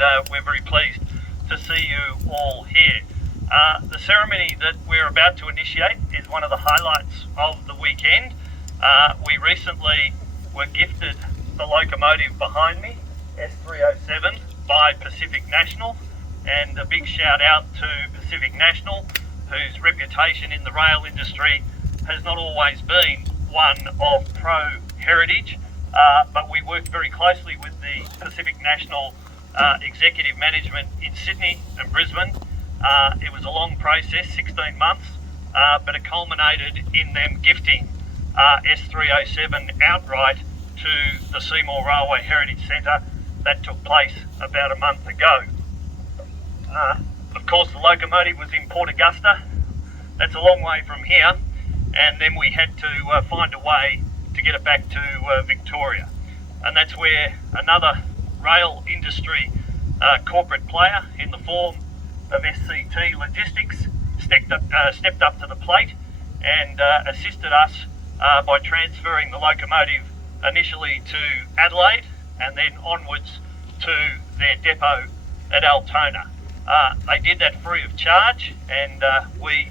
and we're very pleased to see you all here. The ceremony that we're about to initiate is one of the highlights of the weekend. We recently were gifted the locomotive behind me, S307, by Pacific National, and a big shout out to Pacific National, whose reputation in the rail industry has not always been one of pro-heritage, but we worked very closely with the Pacific National executive management in Sydney and Brisbane. It was a long process, 16 months, but it culminated in them gifting S307 outright to the Seymour Railway Heritage Centre. That took place about a month ago. Of course, the locomotive was in Port Augusta. That's a long way from here, and then we had to find a way to get it back to Victoria, and that's where another rail industry corporate player in the form of SCT Logistics stepped up to the plate and assisted us by transferring the locomotive initially to Adelaide and then onwards to their depot at Altona. They did that free of charge, and we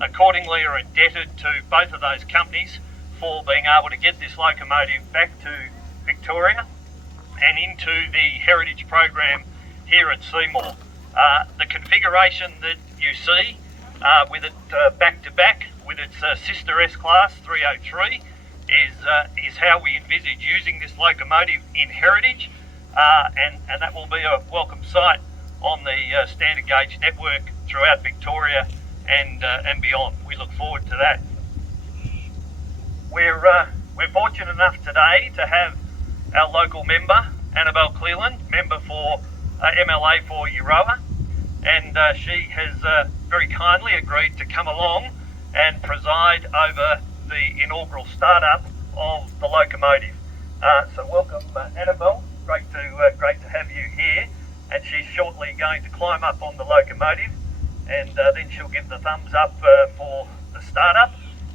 accordingly are indebted to both of those companies for being able to get this locomotive back to Victoria and into the heritage program here at Seymour. The configuration that you see with it back to back with its sister S-Class 303 is how we envisage using this locomotive in heritage, and that will be a welcome sight on the standard gauge network throughout Victoria and beyond. We look forward to that. We're fortunate enough today to have our local member, Annabelle Cleland, member for MLA for Euroa, and she has very kindly agreed to come along and preside over the inaugural start-up of the locomotive. So welcome, Annabelle. Great to have you here. And she's shortly going to climb up on the locomotive, and then she'll give the thumbs up for the start-up,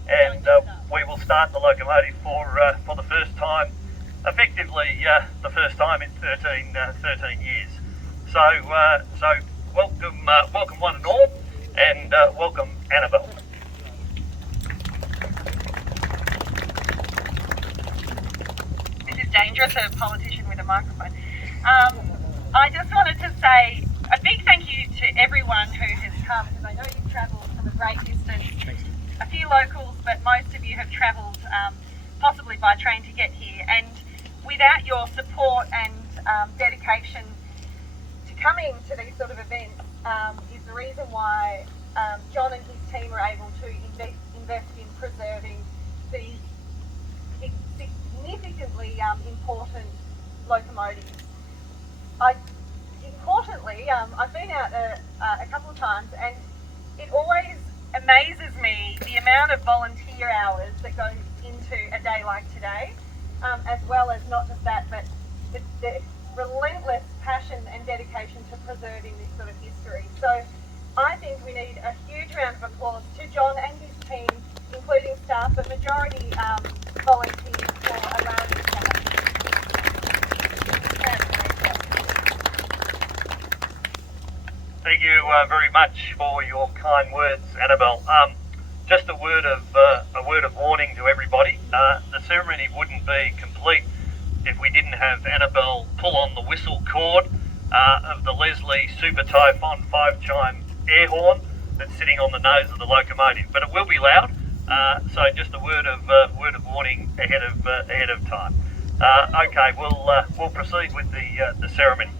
and we will start the locomotive for the first time, effectively the first time in 13 years. So welcome one and all, and welcome Annabelle. This is dangerous, a politician with a microphone. I just wanted to say a big thank you to everyone who has come, because I know you've travelled from a great distance. A few locals, but most of you have travelled possibly by train to get here. And without your support and dedication to coming to these sort of events is the reason why John and his team are able to invest in preserving these significantly important locomotives. Importantly, I've been out a couple of times, and it always amazes me the amount of volunteer hours that go into a day like today, as well as not just that, but the relentless passion and dedication to preserving this sort of history. So I think we need a huge round of applause to John and his team, including staff, but majority volunteers, for allowing us to happen. Thank you very much for your kind words, Annabelle. Just a word of warning to everybody. The ceremony wouldn't be complete if we didn't have Annabelle pull on the whistle cord of the Leslie Super Typhon 5-chime air horn that's sitting on the nose of the locomotive. But it will be loud, so just a word of warning ahead of time. Okay, we'll proceed with the ceremony.